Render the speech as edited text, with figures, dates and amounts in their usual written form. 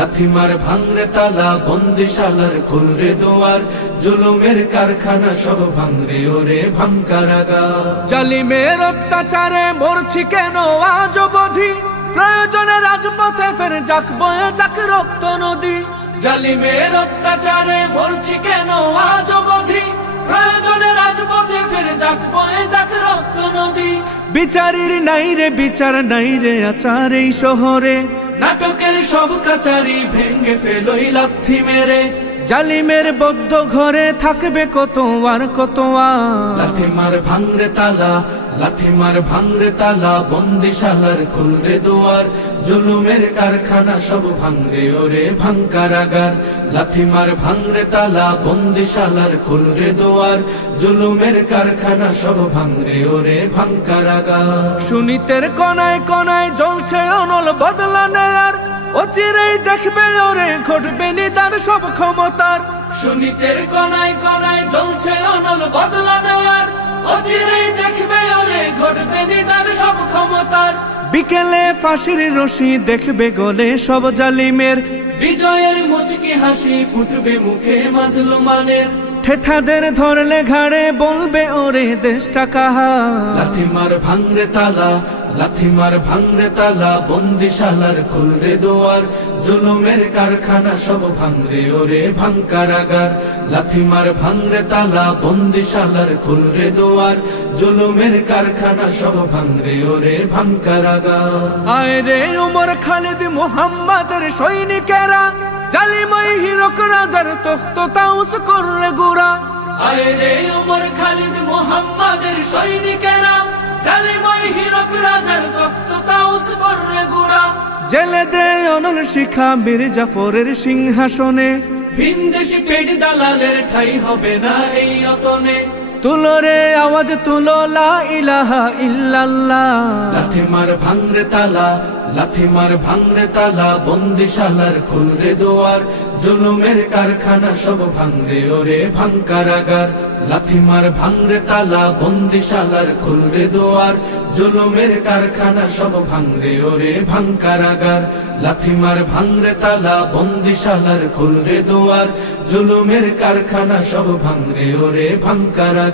লাথি মার ভাঙরে তালা, বন্দিশালার খুলরে দুয়ার, জুলুমের কারখানা সব ভাঙরে ওরে ভাঙ কারাগার। জালিমের অত্যাচারে মরছি কেন আজ অবধি, প্রয়োজনে রাজপথে ফের যাক বয়ে যাক রক্ত নদী। জালিমের অত্যাচারে মরছি কেন আজ অবধি, প্রয়োজনে রাজপথে ফের যাক বয়ে যাক রক্ত নদী। বিচারের নাই রে বিচার নাই রে আচার এই শহরে, নাটকের সব কাচারি ভেঙ্গে ফেলোই লাথি মেরে। জালিমের বদ্ধ ঘরে থাকবে কত আর কত আর। লাথি মার ভাঙরে তালা, লাথি মার ভাঙরে তালা, বন্দিশালার খুলরে দুয়ার, জুলুমের কারখানা সব ভাঙরে ওরে ভাঙ কারাগার। লাথি মার ভাঙরে তালা, বন্দিশালার খুলরে দুয়ার, জুলুমের কারখানা সব ভাঙরে ওরে ভাঙ কারাগার। সুনীতের কনায় কনায় জ্বলছে অনল বদলা নেয়ার, অচিরেই দেখবে ওরে ঘটবে নিদার সব ক্ষমতার। সুনীতের কনায় কনায় জ্বলছে অনল বদলা নেয়ার, অচিরেই দেখবে ওরে ঘটবে নিদার সব ক্ষমতার। বিকেলে ফাঁসির রশি দেখবে গলে সব জালিমের, বিজয়ের মুচকি হাসি ফুটবে মুখে মাজলুমানের। ঠেঠাদের ধরলে ঘাড়ে বলবে ওরে দেশটা কাহার। লাথি মার ভাঙরে তালা, লাথি মার ভাঙরে তালা, বন্দিশালার খুলরে দুয়ার, জুলুমের কারখানা সব ভাঙরে ওরে ভাঙ কারাগার। লাথি মার ভাঙরে তালা, বন্দিশালার খুলরে দুয়ার, জুলুমের কারখানা সব ভাঙরে ওরে ভাঙ কারাগার। আয় রে উমর খালিদ মুহাম্মাদের সৈনিকেরা, জালিমাই হিরক রাজার তখ্ত তাউস কররে গুরা। আয় রে উমর খালিদ মুহাম্মাদের সৈনিকেরা, জালিমাই হিরক রাজার তখ্ত তাউস কররে গুরা। জেলে দে অনল শিখা বীর জাফরের সিংহাসনে, ভিনদেশি পেট দালালের ঠাই হবে না এই অতনে। তুলো রে আওয়াজ তুলো লা ইলাহা ইল্লাল্লাহ। লাথি মার ভাঙরে তালা, লাথি মার ভাঙরে তালা, বন্দিশালার খুলরে দুয়ার, জুলুমের কারখানা সব ভাঙরে ওরে ভাঙ কারাগার। লাথি মার ভাঙরে তালা, বন্দিশালার খুলরে দুয়ার, জুলুমের কারখানা সব ভাঙরে ওরে ভাঙ কারাগার। লাথি মার ভাঙরে তালা, বন্দিশালার খুলরে দুয়ার, জুলুমের কারখানা সব ভাঙরে ওরে ভাঙ কারাগার।